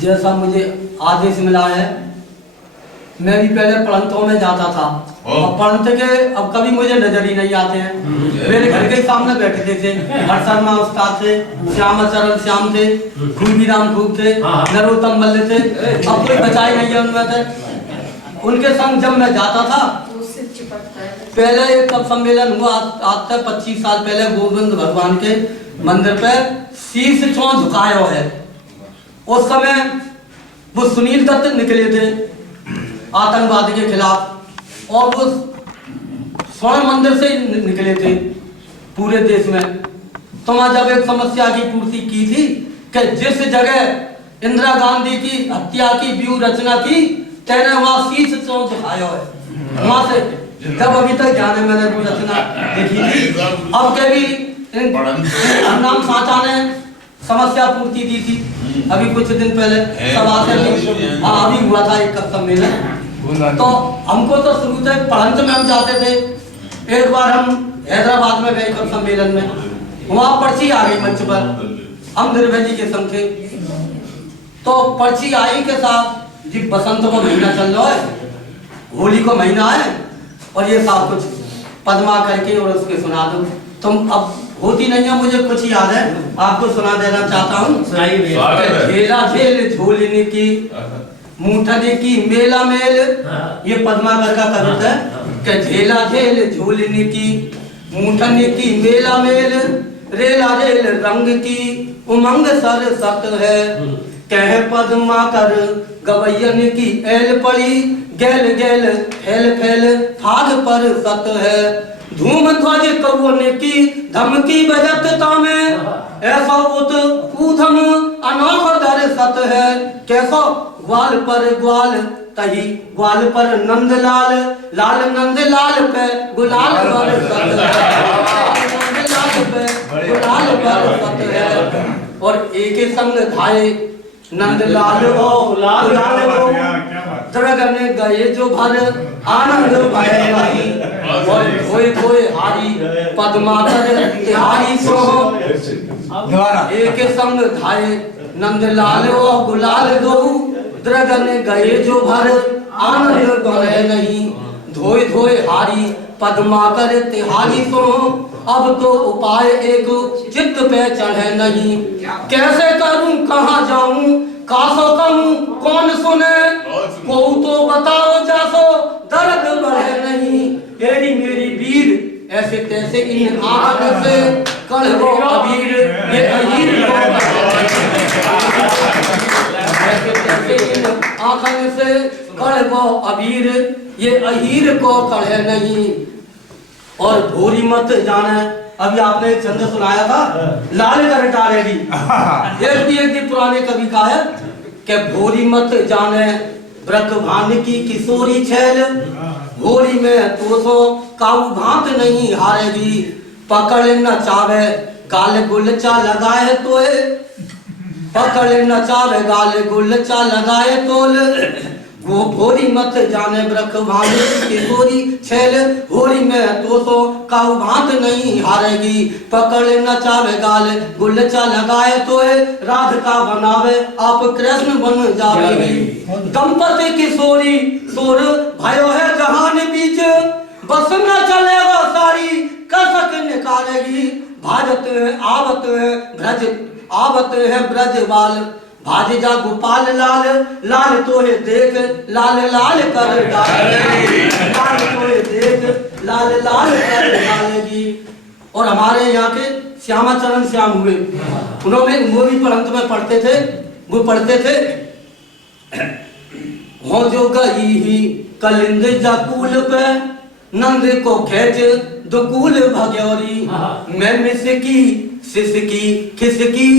जैसा मुझे आदेश मिला है, मैं भी पहले पढ़ंतों में जाता था और पढ़ंत के अब कभी मुझे नजर ही नहीं आते हैं। मेरे घर के सामने बैठते थे हर शर्मा उस्ताद थे, श्यामाचरण श्याम थे, खूबीराम खूब थे, नरोत्तम मल्ल थे, अब कोई बचाई नहीं है उनमें से। उनके संग जब मैं जाता था, पहले एक कब सम्मेलन हुआ आज से 25 साल पहले, गोविंद भगवान के मंदिर पे शीश चौं झुकाया है। उस समय वो सुनील दत्त निकले थे आतंकवाद के खिलाफ और वो स्वर्ण मंदिर से निकले थे पूरे देश में। तो मैं जब एक समस्या की पूर्ति की थी कि जिस जगह इंदिरा गांधी की हत्या की व्यूह रचना की, तेने वहां शीश चौं झुकाया है। वहां से जब अभी तक जाने मैंने वो रचना देखी थी, अब के भी नाम साचा ने समस्या पूर्ति दी थी अभी कुछ दिन पहले सभा से भी। हाँ, अभी हुआ था एक सम्मेलन। तो हमको तो शुरू से पढ़ंत में हम जाते थे। एक बार हम हैदराबाद में गए कब सम्मेलन में, वहां पर्ची आ गई मंच पर, हम निर्भय जी के संग थे। तो पर्ची आई के साथ जी बसंत को महीना चल रहा है, होली को महीना है और ये सब कुछ पद्मा करके और उसके सुना दो। तुम अब होती नहीं है, मुझे कुछ याद है, आपको सुना देना चाहता हूँ। झेला झेल झोलने की मूठने की मेला मेल, ये पद्माकर का कविता है कि झेला झेल झोलने की मूठने की मेला मेल, रेला रेल रंग की उमंग सर सत है, कह पद्माकर गवैयन की एल पड़ी, गैल गैल फैल फैल फाग पर सत है, धूम ध्वज कौन की धमकी बजतता में, ऐसा उत ऊधम अनोख दर सत है, कैसा ग्वाल पर ग्वाल तही ग्वाल पर नंदलाल, लाल नंदलाल पे गुलाल पर सत है, नंदलाल पे गुलाल पर सत है। और एक ही संग धाये नंदलाल हो गुलाल हो, द्रगने गए जो भर आनंद भय नहीं, और कोई कोई हारी पद्माकर तिहारी सो, एक संग धाये नंदलाल हो गुलाल दो, द्रगने गए जो भर आनंद भय नहीं, धोए धोए हारी पद्माकर तिहारी सो, अब तो उपाय एक चित्त पे चढ़े नहीं, कैसे करूं कहाँ जाऊं कासो कहूं कौन सुने, को तो बताओ जासो दर्द बढ़े नहीं, तेरी मेरी वीर ऐसे तैसे इन आंखों से कलहो अबीर, ये अहीर को ऐसे तैसे इन आंखों से कलहो अबीर, ये अहीर को कहे नहीं। और भोरी मत जाने, अभी आपने एक छंद सुनाया था लाल कर टारेगी, एक भी पुराने कवि का है कि भोरी मत जाने ब्रक भान की किशोरी छैल, भोरी में तो सो काऊ भांत नहीं हारेगी, पकड़ न चावे गाल गुलचा लगाए तोए, पकड़ न चावे गाल गुलचा लगाए तोल, वो भोरी मत जाने ब्रख भानी की गोरी छैल, होरी में तो सो काऊ भांत नहीं हारेगी, पकड़ न चावे गाल गुलचा लगाए तो है, राधिका बनावे आप कृष्ण बन जावेगी, दंपति किशोरी सोर भयो है जहान बीच, बस न चलेगा सारी कसक निकालेगी, भाजत है आवत है ब्रज आवत है ब्रजवाल, भाज जा गोपाल लाल, लाल तोहे देख लाल लाल कर डालेगी, लाल तोहे देख लाल लाल कर डालेगी। और हमारे यहाँ के श्यामाचरण श्याम हुए, उन्होंने वो भी पढ़ंत में पढ़ते थे, वो पढ़ते थे हो जो गई ही कलिंद जकूल पे, नंद को खेच दुकूल भगौरी, मैं मिसकी सिसकी खिसकी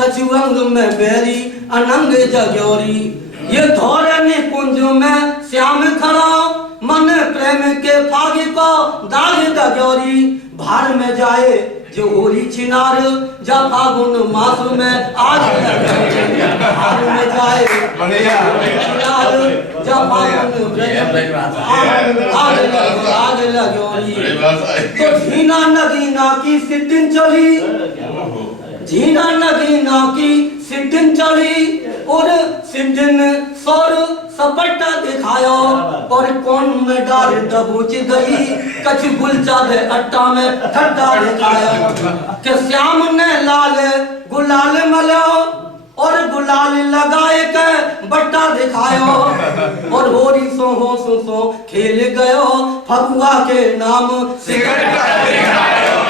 कछुअंग में बेरी अनंग जगौरी, ये धौरनी कुंज में श्याम खड़ा, मन प्रेम के फागी को दाग दगौरी, भार में जाए जो होली छिनार, जा फागुन मास में आज भार में जाए छिनार, जा फागुन आग लगौरी, तो झीना नगीना की सिद्धिन चली, जीना नगीना की सिद्धिन चढ़ी और सिद्धिन सौर सपटा दिखायो और कौन में डाल दबोच गई कछ गुलचा दे अट्टा में ठट्टा दिखायो के श्याम ने लाल गुलाल मलो और गुलाल लगाए के बट्टा दिखायो और होरी सो खेल गयो फगुआ के नाम सिकट्टा दिखायो।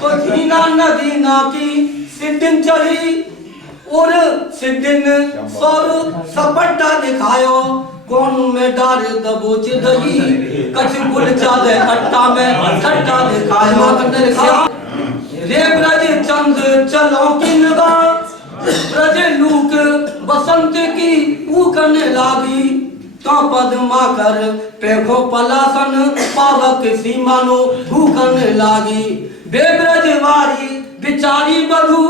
तो जीना नदीना की सिद्धिन चढ़ी और सिद्धिन सौर सपट्टा दिखायो कौन में डाल दबोच दही कछ गुलचा दे अट्टा में ठट्टा दिखायो। रे ब्रज चंद चलो की निगाह ब्रज लूक बसंत की ऊकन लागी तो पद्मा कर पेखो पलासन पावक सीमानो भूखन लागी बेब्रजवारी बिचारी बधू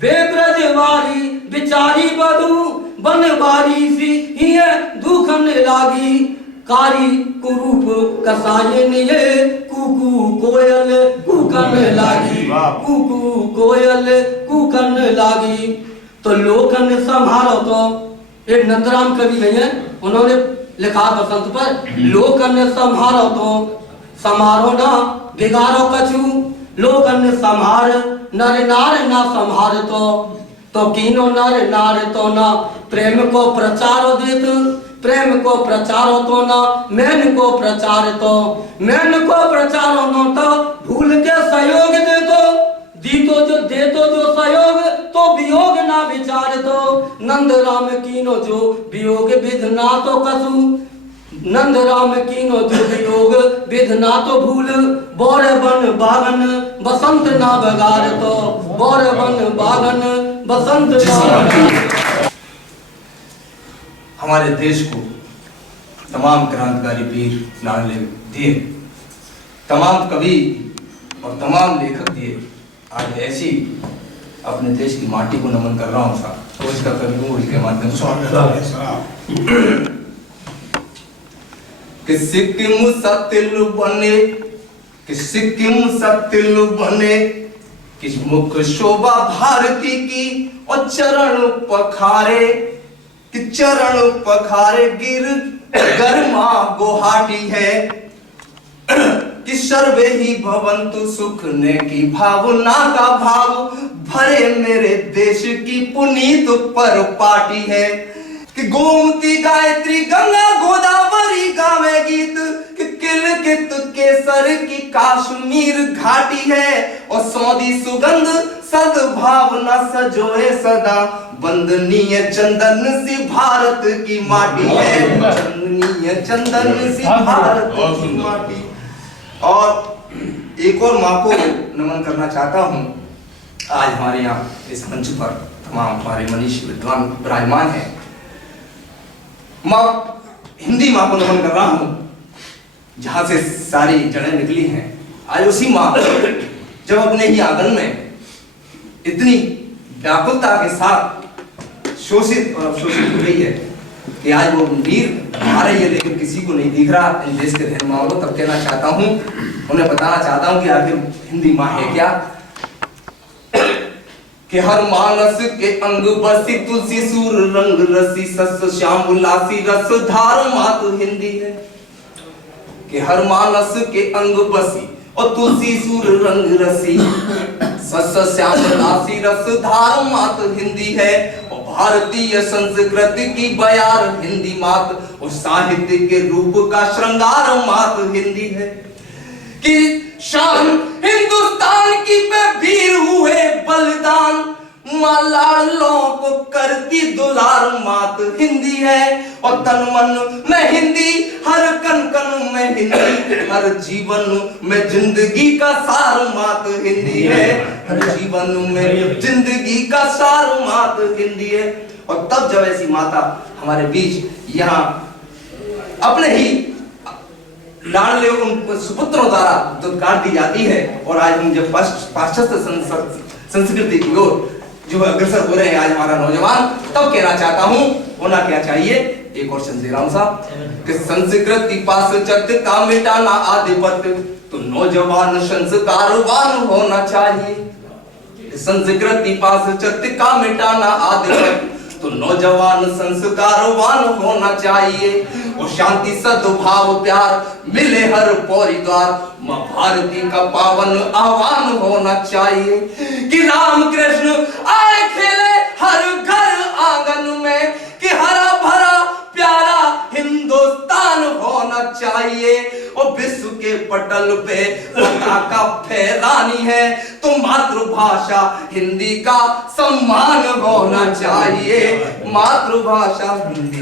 बेब्रजवारी बिचारी बधू बनवारी सी हिये दुखन लागी कारी कुरूप कसायन ये कुकू कोयल कुकन लागी कुकू कोयल कुकन लागी। तो लोकन संभालो तो एक नंदराम कवि है उन्होंने लिखा बसंत पर लोकन संभालो तो समारो ना बिगाड़ो कछु लोकन संभार नर नार ना संभार तो कीनो नर नार तो ना प्रेम को प्रचारो देत प्रेम को प्रचारो तो ना मैन को प्रचार तो मैन को प्रचारो न तो भूल के सहयोग दे तो दी तो जो दे तो जो सहयोग तो वियोग ना विचार तो नंद राम कीनो जो वियोग विध ना तो कसु नंद राम कीनो जो वियोग विध ना तो भूल बोरे बन बागन बसंत ना बगार तो बोरे बन बागन बसंत ना। हमारे देश को तमाम क्रांतिकारी वीर लाडले दिए, तमाम कवि और तमाम लेखक दिए। आज ऐसी अपने देश की माटी को नमन कर रहा हूँ साहब, तो इसका कवि के माध्यम से कि सिक्किम सतिल बने कि सिक्किम सतिल बने कि मुख शोभा भारती की और चरण पखारे कि चरण पखारे गिर गर्मा गुवाहाटी है कि सर्वे ही भवंतु सुख ने की भावना का भाव भरे मेरे देश की पुनीत पर पार्टी है कि गोमती गायत्री गंगा गोदावरी गावे गीत कि किलकित केसर की काश्मीर घाटी है और सौदी सुगंध सद्भावना सजोए सदा वंदनीय चंदन सी भारत की माटी है वंदनीय चंदन सी भारत की माटी। और एक और माँ को नमन करना चाहता हूँ। आज हमारे यहाँ इस मंच पर तमाम हमारे मनीषी विद्वान विराजमान हैं। माँ हिंदी माँ को नमन कर रहा हूँ जहाँ से सारी जड़ें निकली हैं। आज उसी माँ जब अपने ही आंगन में इतनी व्याकुलता के साथ शोषित और अवशोषित हो गई है कि आज वो वीर आ रही है लेकिन किसी को नहीं दिख रहा। इन देश के धर्माओं को तब कहना चाहता हूँ, उन्हें बताना चाहता हूँ कि आखिर हिंदी माँ है क्या। कि हर मानस के अंग बसी तुलसी सूर रंग रसी सस श्याम उल्लासी रस धार मात हिंदी है। कि हर मानस के अंग बसी और तुलसी सूर रंग रसी सस श्याम उल्लासी रस धार मात हिंदी है। और भारतीय संस्कृति की बयार हिंदी मात और साहित्य के रूप का श्रृंगार मात हिंदी है। कि शान हिंदुस्तान की पे वीर हुए बलिदान मां लाडलों को करती दुलार मात हिंदी है। और तन मन में हिंदी हर कन कन में हिंदी हर जीवन में जिंदगी का सार मात हिंदी है। हर जीवन में जिंदगी का सार मात हिंदी है। और तब जब ऐसी माता हमारे बीच यहाँ अपने ही लाडले उन सुपुत्रों द्वारा दुत्कार दी जाती है और आज हम जब पाश्चात्य संस्कृति की ओर जो अग्रसर हो रहे हैं आज हमारा नौजवान, तब कहना चाहता हूं होना क्या चाहिए एक और चंदेराम साहब कि संस्कृति पाश्चात्य का मिटाना आधिपत्य, तो नौजवान संस्कारवान होना चाहिए। संस्कृति पाश्चात्य का मिटाना आधिपत्य, तो नौजवान संस्कारवान होना चाहिए। और शांति सद्भाव प्यार मिले हर परिवार, माँ भारती का पावन आह्वान होना चाहिए। कि राम कृष्ण आए खेले हर घर आंगन में, कि हरा भरा प्यारा हिंदुस्तान होना चाहिए। और विश्व के पटल पे पताका फहरानी है, तो मातृभाषा हिंदी का सम्मान होना चाहिए। मातृभाषा हिंदी।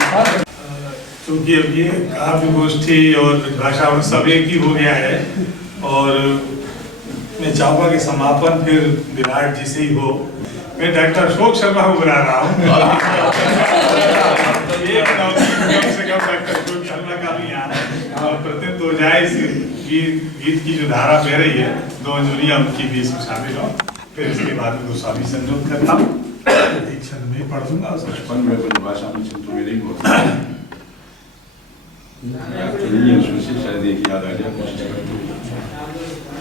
क्योंकि अब ये काव्य गोष्ठी और भाषा सब एक ही हो गया है, और मैं चाहूँगा कि समापन फिर विराट जी से ही हो। मैं डॉक्टर अशोक शर्मा को बुला रहा हूँ। एक कम से कम डॉक्टर अशोक शर्मा का भी यहाँ और प्रतिनिधित्व हो जाए इस गीत की जो धारा बह रही है, 2 अंजुलियाँ उनकी भी इसमें शामिल हो। फिर इसके बाद में गोस्वामी संजोग करता हूँ, एक क्षण में पढ़ दूंगा। बचपन में भाषा में तो मेरे ही बहुत शायद एक याद आ जाए,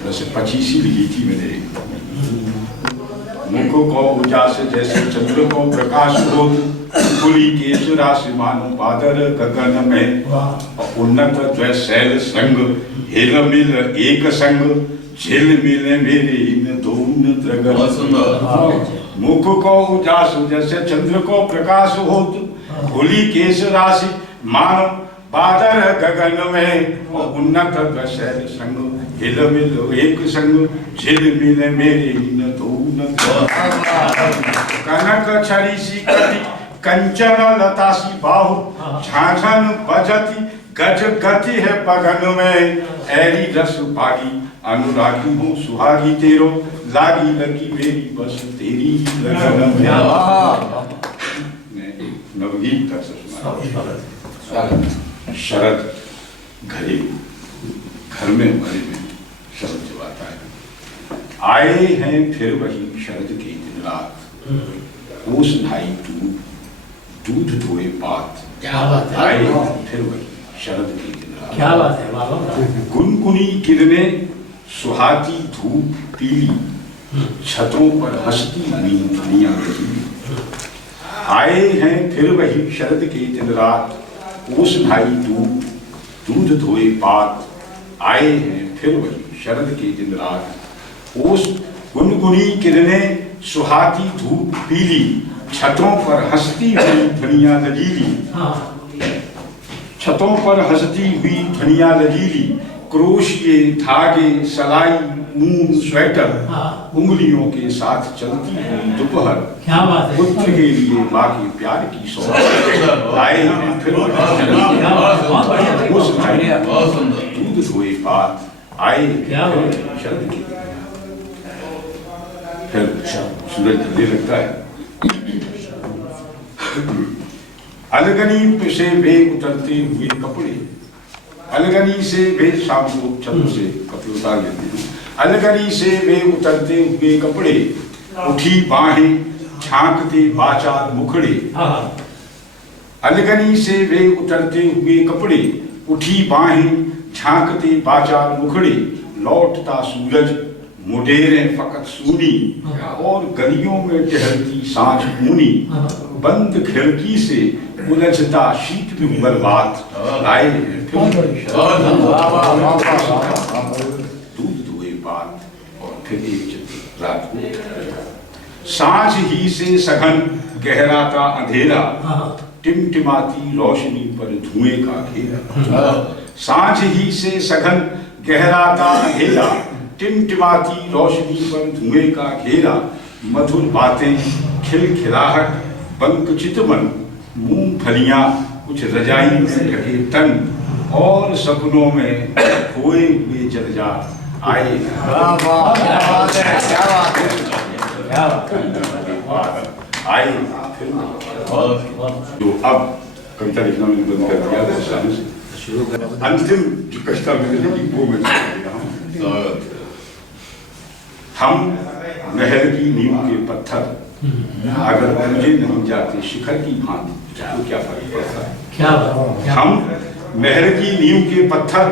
वैसे 25 ही लिखी थी मैंने। मुख को उजास जैसे चंद्र को प्रकाश हो, खुली केश राशि मानो बादल गगन में, उन्नत शैल संग हिल मिल एक संग, झिल मिल मेरे इन दोन द्रगन। मुख को उजास जैसे चंद्र को प्रकाश हो, खुली केश राशि मानो बादल गगन में, और उन्नत शैल संग हिल मिल एक संग, झिल मिल मेरे इन दोन द्रगन। कनक छड़ी सी कटी कंचन लता सी बाहु, झांझन बजती गज गति है पगन में, ऐरी रस पागी अनुरागी हूँ सुहागी तेरो, लागी लगी मेरी बस तेरी लगन में। मैं नवगीत तक सुना। शरद घरे घर में हमारे में शरद जब आता है, आए हैं फिर वही शरद के दिन रात, ओस ढाई दूध धोए पात। क्या बात है, आए फिर वही शरद के दिन रात। क्या बात है बाबा। गुनगुनी किरणें सुहाती धूप पीली, छतों पर हंसती हुई ध्वनियां गजीली। आए हैं फिर वही शरद के दिन रात, ओस ढाई दूध धोए पात। आए हैं फिर वही शरद के दिन रात, ओस गुनगुनी किरणें सुहाती धूप पीली, छतों पर हंसती हुई ध्वनियां लजीली। छतों पर हंसती हुई ध्वनियां लजीली, क्रोशिये धागे सलाई ऊन स्वेटर, उंगलियों के साथ चलती हुई दोपहर। क्या बात है। पुत्र के लिए माँ के प्यार की सौगात। आए हैं फिर दूध धोए पात। आए शरद के फिर सूरज ढलने लगता है। अलगनी से वे उतरते हुए कपड़े, अलगनी से वे शाम को छत से कपड़े उतार लेते हैं। अलगनी से वे उतरते हुए कपड़े, उठी बाहें झांकते बाचार मुखड़े। अलगनी से वे उतरते हुए कपड़े, उठी बाहें झांकते बाचार मुखड़े। लौटता सूरज मुडेरें फकत सूनी, और गलियों में टहलती सांझ ऊनी। बंद खिड़की से उलझता शीत दुर्बल बात। आए दूध धोए बात, और फिर एक रात को सांझ ही से सघन गहरा का अंधेरा, टिमटिमाती रोशनी पर धुएं का घेरा। सांझ ही से सघन गहरा का अंधेरा, टिमटिमाती रोशनी पर धुएं का घेरा। मधुर बातें खिलखिलाहट बंक चितवन, मूंगफलियां कुछ रजाई में ढके तन, और सपनों में खोए हुए जलजात। आए आए फिर जो अब कविता लिखना मैंने बंद कर दिया बहुत सालों से। अंतिम जो कविता मैंने लिखी वो मैं सुना रहा हूँ। हम महल की नींव के पत्थर, अगर पूजे नहीं जाते शिखर की भांति तो क्या फर्क पड़ता है? क्या बात, क्या हम महल की नींव के पत्थर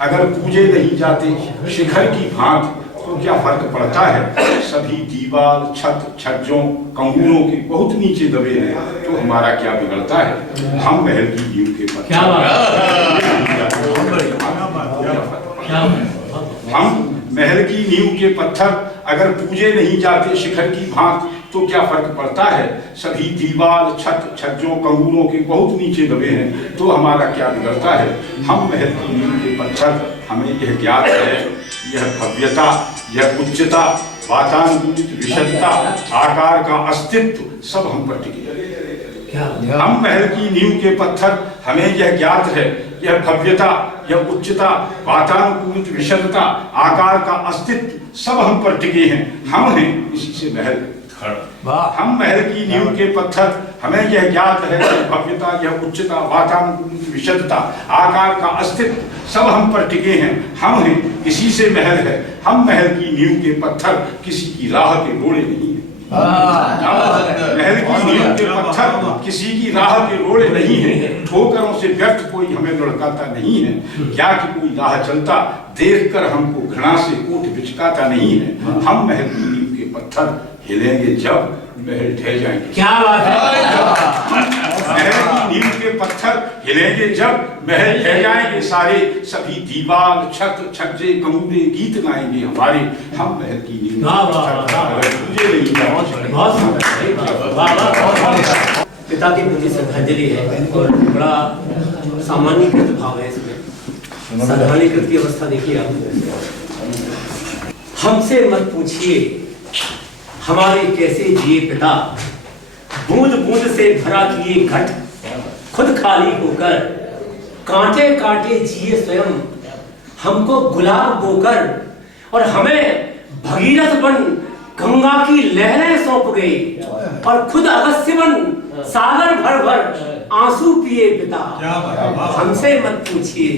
अगर पूजे नहीं जाते शिखर की भांति तो क्या फर्क पड़ता है? सभी दीवार छत छज्जों कंगूरों के बहुत नीचे दबे हैं तो हमारा क्या बिगड़ता है? हम महल की नींव के पत्थर क्या हम महल की नींव के पत्थर अगर पूजे नहीं जाते शिखर की भांति तो क्या फर्क पड़ता है? सभी दीवार छत छज्जों कंगूरों के बहुत नीचे दबे हैं तो हमारा क्या बिगड़ता है? हम महल की नींव के पत्थर, हमें यह ज्ञात है यह भव्यता, यह उच्चता, वातानुकूलित विशदता, आकार का अस्तित्व सब हम पर टिके। हम महल की नींव के पत्थर, हमें यह ज्ञात है यह भव्यता, यह उच्चता, वातानुकूलित विशदता, आकार का अस्तित्व सब हम पर टिके हैं। हम हैं इसी से महल। हम महल की नींव के पत्थर, हमें यह ज्ञात है यह भव्यता, यह उच्चता, वातानुकूलित विशदता, आकार का अस्तित्व सब हम पर टिके हैं। हम हैं इसी से महल है। हम महल की नींव के पत्थर, किसी की राह के रोड़े नहीं है। महल की नींव के पत्थर किसी की राह के रोड़े नहीं है। ठोकरों से व्यर्थ कोई हमें लुढ़काता नहीं है। क्या कि कोई राह चलता देखकर हमको घृणा से कोट बिचकाता नहीं है। हम महल की नींव के पत्थर हिलेंगे जब महल ढह जाएंगे। क्या बात है? महल की नींव के पत्थर हिलेंगे जब महल ढह जाएंगे सारे, सभी दीवार छत छज्जे कंगूरे गीत गाएंगे हमारे। हम महल की नींव के पत्थर अगर पूजे नहीं जाते। बहुत सुंदर। पिता के प्रति श्रद्धांजलि है और बड़ा सामान्यकृत भाव है इसमें। साधारणीकृत की अवस्था देखिए आप। हमसे मत पूछिए हमारे कैसे जिए पिता, बूंद बूंद से भरा किए घट खुद खाली होकर, कांटे कांटे जिए स्वयं हमको गुलाब बोकर, और हमें भगीरथ बन गंगा की लहरें सौंप गए, और खुद अगस्त्य बन सागर भर भर आंसू पिए पिता। हमसे मत पूछिए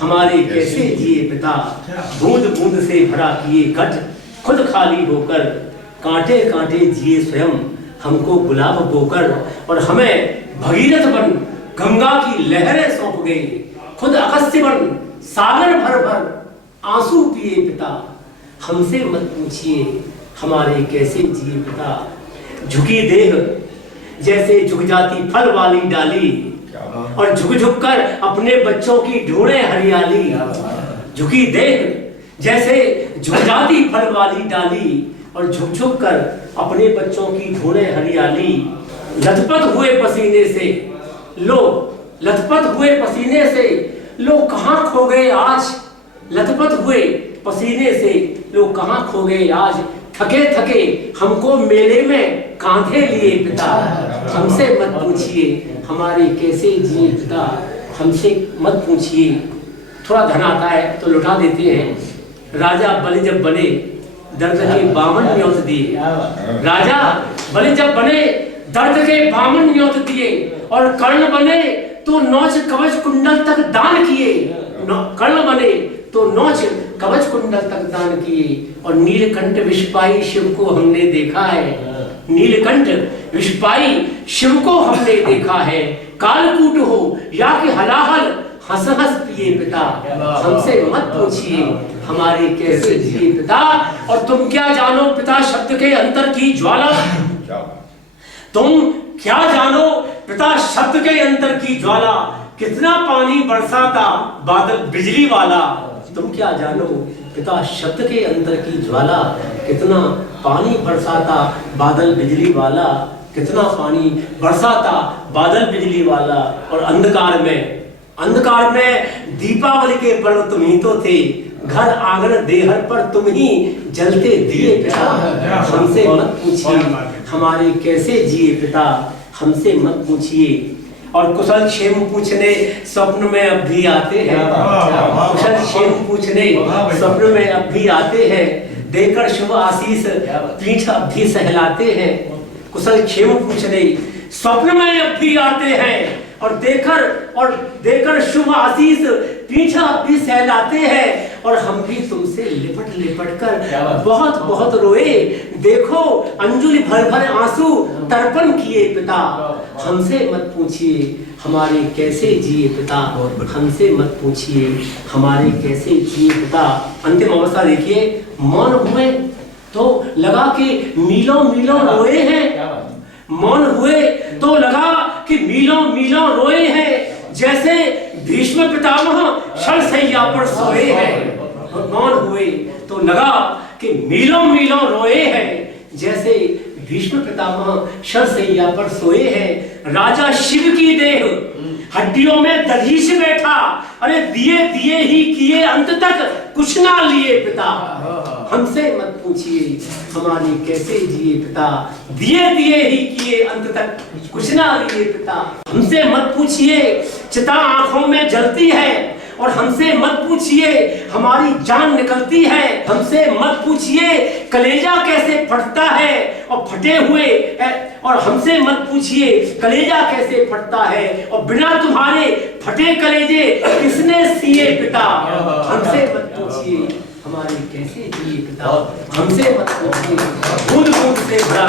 हमारे कैसे जिए पिता, बूंद बूंद से भरा किए घट खुद खाली होकर, कांटे कांटे जिए स्वयं हमको गुलाब बोकर, और हमें भगीरथ बन गंगा की लहरें सौंप गए, खुद अगस्त्य बन सागर भर भर आंसू पिए पिता। हमसे मत पूछिए हमारे कैसे जिए पिता, झुकी देह जैसे झुक जाती फल वाली डाली, और झुक झुक कर अपने बच्चों की ढूंढे हरियाली। झुकी देह जैसे झुक जाती फल वाली डाली, और झुक झुक कर अपने बच्चों की ढूंढे हरियाली। लथपथ हुए पसीने से लो, लथपथ हुए पसीने से लो कहाँ खो गए आज, लथपथ हुए पसीने से लो कहाँ खो गए आज, थके थके हमको मेले में कांधे लिए पिता। हमसे मत पूछिए हमारे कैसे जिए पिता, हमसे मत पूछिए। थोड़ा धन आता है तो लुटा देते हैं। राजा बलि जब बने दर्द के 52 न्योत दिए, राजा बलि जब बने दर्द के 52 न्योत दिए, और कर्ण बने तो नौच कवच कुंडल तक दान किए। कर्ण बने तो नौच कवच कुंडल तक दान किए, और नीलकंठ विषपाई शिव को हमने देखा है। नीलकंठ विषपाई शिव को हमने देखा है। कालकूट हो या कि हलाहल हंस हंस पिए पिता। हमसे मत पूछिए हमारे कैसे जिए पिता, और तुम क्या जानो पिता शब्द के अंतर की ज्वाला। तुम क्या जानो पिता शब्द के अंतर की ज्वाला, कितना पानी बरसाता बादल बिजली वाला। तुम क्या जानो पिता शब्द के अंतर की ज्वाला, कितना पानी बरसाता बादल बिजली वाला, कितना पानी बरसाता बादल बिजली वाला। और अंधकार में दीपावली के पर्व तुम ही तो थे, घर आंगन देहर पर तुम ही जलते दिए पिता। हमसे मत पूछिए हमारे कैसे जिए पिता, हमसे मत पूछिए। और कुशल क्षेम पूछने स्वप्न में अब भी आते हैं, कुशल क्षेम पूछने स्वप्न में अब भी आते हैं, देकर शुभ आशीष पीठ अब भी सहलाते हैं। कुशल क्षेम पूछने स्वप्न में अब भी आते हैं, और देकर शुभ आशीष पीठ अब भी सहलाते हैं। और हम भी तुमसे लिपट लिपट कर बहुत बहुत रोए। देखो अंजुलि भर भर आंसू तर्पण किए पिता, हमसे मत पूछिए हमारे कैसे जिए पिता, हमसे मत पूछिए हमारे कैसे जिए पिता। अंतिम अवस्था देखिए, मौन हुए तो लगा कि मीलों मीलों रोए हैं, मौन हुए तो लगा कि मीलों मीलों रोए हैं, जैसे भीष्म पितामह शरशैया पर सोए हैं। मौन हुए तो लगा कि मीलों मीलों रोए हैं, जैसे भीष्म पितामह शरशैया पर सोए हैं। राजा शिव की देह हड्डियों में दधी से बैठा, अरे दिए दिए ही किए अंत तक कुछ ना लिए पिता, हमसे मत पूछिए हमारी कैसे जिए पिता, दिए दिए ही किए अंत तक कुछ ना लिए पिता। हमसे मत पूछिए चिता आंखों में जलती है, और हमसे मत पूछिए हमारी जान निकलती है, हमसे मत पूछिए कलेजा कैसे फटता है और फटे हुए, और हमसे मत पूछिए कलेजा कैसे फटता है और बिना तुम्हारे फटे कलेजे किसने सिए पिता, हमसे मत पूछिए हमारी कैसे जिए पिता, हमसे मत पूछिए बूंद बूंद से भरा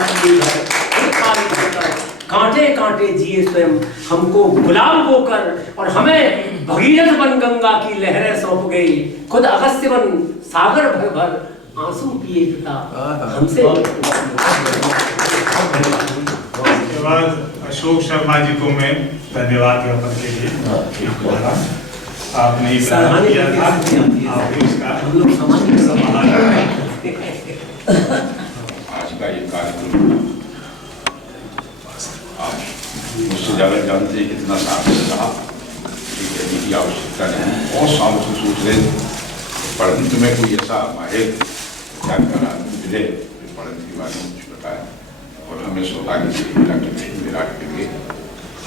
कांटे कांटे जिए स्वयं, हमको गुलाम बोकर और हमें भगीरथ बन गंगा की लहरें सौंप गई, खुद अगस्त्य बन सागर भर भर आंसू पिए पिता, हमसे। उसके बाद अशोक शर्मा जी को मैं धन्यवाद ज्ञापन के लिए आपने ही प्रदान किया था, आपने उसका हम लोग सम्मान आज का ये कार्यक्रम आप मुझसे ज़्यादा जानते हैं कितना सार्थक रहा, कहने की आवश्यकता नहीं। बहुत सालों से सोच रहे थे पढ़ंत में कोई ऐसा माहिर जानकार आदमी मिले जो पढ़ंत के बारे में कुछ बताए, और हमें सौभाग्य से डॉक्टर विराट के लिए,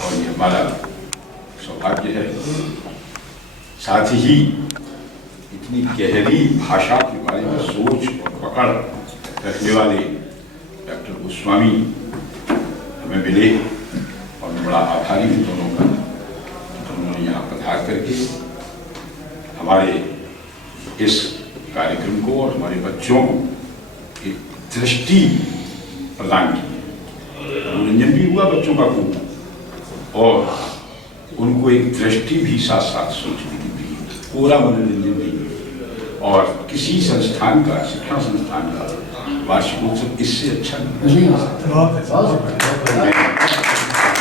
और ये हमारा सौभाग्य है। साथ ही इतनी गहरी भाषा के बारे में सोच और पकड़ रखने वाले डॉक्टर गोस्वामी हमें मिले, और मैं बड़ा आभारी हूँ दोनों का, उन्होंने यहाँ पधार करके हमारे इस कार्यक्रम को और हमारे बच्चों को एक दृष्टि प्रदान की। मनोरंजन भी हुआ बच्चों का खूब, और उनको एक दृष्टि भी साथ साथ सोचने की भी, पूरा मनोरंजन भी। और किसी संस्थान का, शिक्षा संस्थान का वार्षिकोत्सव इससे अच्छा नहीं हो सकता।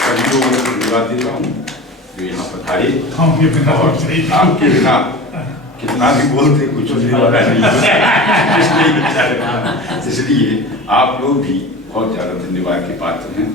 सभी लोगों को धन्यवाद देता हूँ जो यहाँ पधारे, और आपके बिना कितना भी बोलते कुछ होने वाला नहीं, इसलिए आप लोग भी बहुत ज़्यादा धन्यवाद के पात्र हैं।